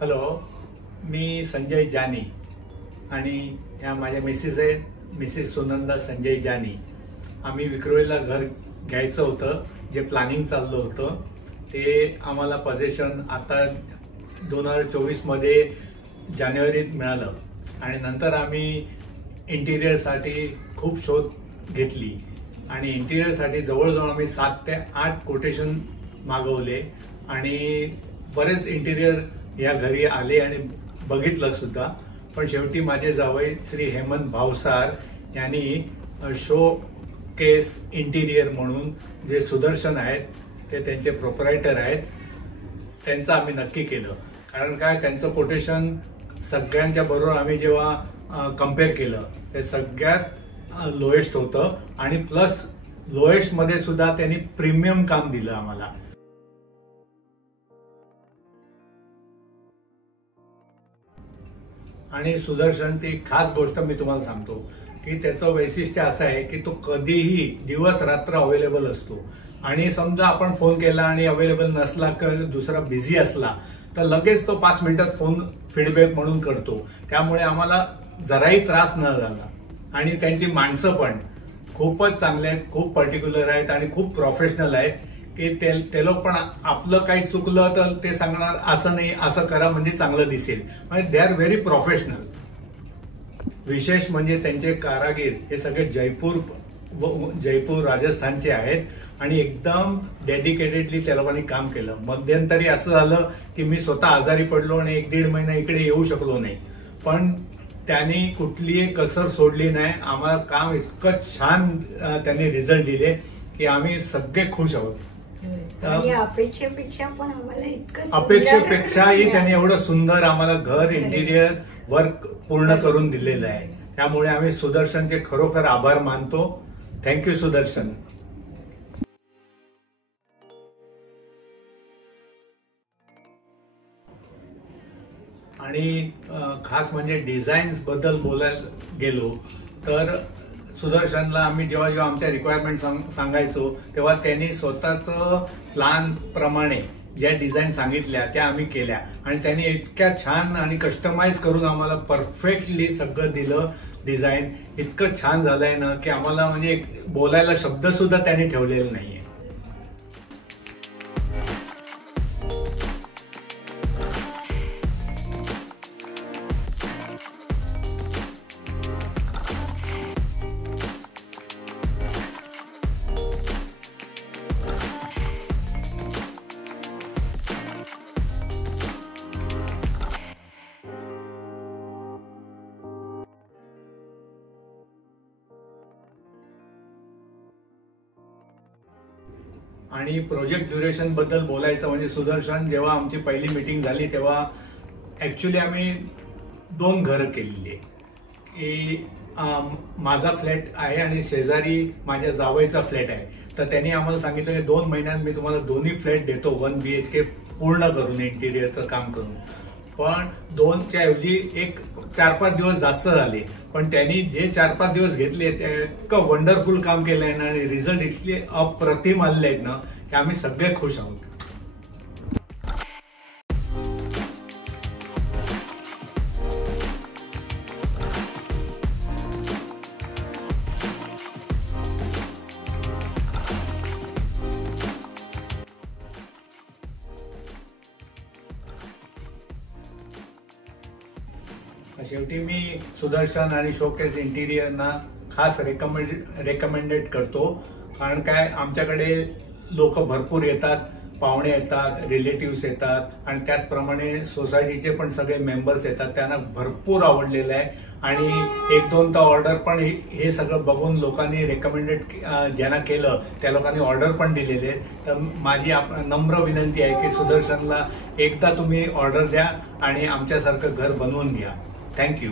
Hello, मी संजय जानी आणि ह्या माझ्या मिसेस आहेत, मिसेस सुनंदा संजय जानी. आम्ही विक्रोळीला घर घ्यायचं होतं. जे प्लॅनिंग चाललं होतं ते आम्हाला पोझिशन आता 2024 मध्ये जानेवारीत मिळालं आणि नंतर आम्ही इंटिरियरसाठी खूप शोध घेतली आणि इंटिरियरसाठी जवळजवळ आम्ही 7 ते 8 कोटेशन मागवले आणि बरेच इंटिरियर या घरी आले आणि बघितलं सुद्धा. पण शेवटी माझे जावई श्री हेमंत भावसार यांनी शो केस इंटिरियर म्हणून जे सुदर्शन आहेत ते त्यांचे प्रोप्रायटर आहेत, त्यांचं आम्ही नक्की केलं. कारण काय, त्यांचं कोटेशन सगळ्यांच्या बरोबर आम्ही जेव्हा कम्पेअर केलं ते सगळ्यात लोएस्ट होतं आणि प्लस लोएस्ट मध्ये सुद्धा त्यांनी प्रीमियम काम दिलं आम्हाला. आणि सुदर्शनची एक खास गोष्ट मी तुम्हाला सांगतो की त्याचं वैशिष्ट्य असं आहे की तो कधीही दिवस रात्र अवेलेबल असतो आणि समजा आपण फोन केला आणि अवेलेबल नसला किंवा दुसरा बिझी असला तर लगेच तो 5 मिनिटात फोन फीडबॅक म्हणून करतो. त्यामुळे आम्हाला जराही त्रास न झाला. आणि त्यांची माणसं पण खूपच चांगले आहेत, खूप पर्टिक्युलर आहेत आणि खूप प्रोफेशनल आहेत की ते लोक पण आपलं काही चुकलं तर ते सांगणार असं नाही, असं करा म्हणजे चांगलं दिसेल. म्हणजे दे आर व्हेरी प्रोफेशनल. विशेष म्हणजे त्यांचे कारागीर हे सगळे जयपूर राजस्थानचे आहेत आणि एकदम डेडिकेटेडली त्या लोकांनी काम केलं. मध्यंतरी असं झालं की मी स्वतः आजारी पडलो आणि 1-1.5 महिना इकडे येऊ शकलो नाही, पण त्यांनी कुठलीही कसर सोडली नाही. आम्हाला काम इतकं छान त्यांनी रिझल्ट दिले की आम्ही सगळे खुश आहोत. अपेक्षेपेक्षा पण आम्हाला इतकं अपेक्षेपेक्षाही त्यांनी एवढं सुंदर आम्हाला घर इंटिरियर वर्क पूर्ण करून दिलेलं आहे. त्यामुळे आम्ही सुदर्शनचे खरोखर आभार मानतो. थँक्यू सुदर्शन. आणि खास म्हणजे डिझाईन्स बद्दल बोलायला गेलो तर सुदर्शनला आम्ही जेव्हा जेव्हा आमच्या रिक्वायरमेंट सांगायचो तेव्हा त्यांनी स्वतःचं प्लॅन प्रमाणे ज्या डिझाईन सांगितल्या त्या आम्ही केल्या आणि त्यांनी इतक्या छान आणि कस्टमाइज करून आम्हाला परफेक्टली सगळं दिलं. डिझाईन इतकं छान झालंय ना की आम्हाला म्हणजे बोलायला शब्द सुद्धा त्यांनी ठेवलेले नाहीये. आणि प्रोजेक्ट ड्युरेशन बद्दल बोलायचं म्हणजे सुदर्शन जेव्हा आमची पहिली मीटिंग झाली तेव्हा ऍक्च्युली आम्ही 2 घरं केलेली आहे की माझा फ्लॅट आहे आणि शेजारी माझ्या जावईचा फ्लॅट आहे. तर त्यांनी आम्हाला सांगितलं की 2 महिन्यात मी तुम्हाला दोन्ही फ्लॅट देतो 1 BHK पूर्ण करून इंटिरियरचं काम करून. पण 2च्या ऐवजी 4-5 दिवस जास्त झाले. पण त्यांनी जे 4-5 दिवस घेतले ते इतकं वंडरफुल काम केलंय ना आणि रिझल्ट इतके अप्रतिम आले आहेत ना की आम्ही सगळे खुश आहोत. शेवटी मी सुदर्शन आणि शोकेस इंटिरियरना खास रेकमेंडेड करतो. कारण काय, आमच्याकडे लोक भरपूर येतात, पाहुणे येतात, रिलेटिव्स येतात आणि त्याचप्रमाणे सोसायटीचे पण सगळे मेंबर्स येतात. त्यांना भरपूर आवडलेलं आहे आणि 1-2 ऑर्डर पण हे सगळं बघून लोकांनी रेकमेंडेड ज्यांना केलं त्या लोकांनी ऑर्डर पण दिलेले. तर माझी नम्र विनंती आहे की सुदर्शनला एकदा तुम्ही ऑर्डर द्या आणि आमच्यासारखं घर बनवून घ्या. थँक्यू.